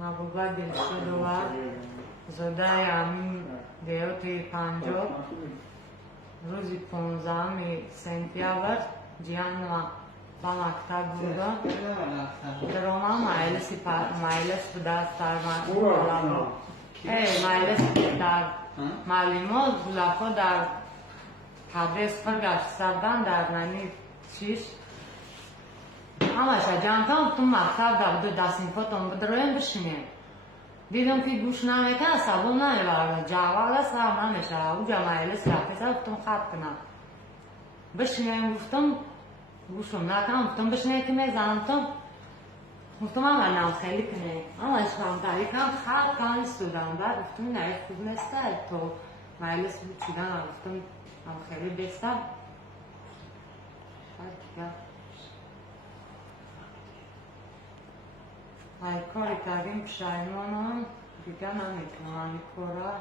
محبوبه دلشدوار زاده امین دیوتی پنجاب روزی 15 سپتامبر جیان با مکتب بودم درمان مایلس به دست درمان مایلس در معلومات بلافا در تدریس فرگشت سردن در ننی چیش همشه جانتان تو مکتب در دو دستین فتون بدرویم بشینیم دیدم که گوش نمیکنه سبون نمیبرد جوال سر نمیشه او جمعیلس رفته سر گفتم خط کنم بشینیم گفتم گوشم نکنم گفتم بشینیم که میزنم گفتم اما خیلی کنه اما اشکام تاریکم خط کنی سودم بعد گفتم نه خوب نیسته تو مایلس بود چیدن گفتم اما خیلی بستم های کاری کردیم پشایمانم دیگه نمیتونم این کارا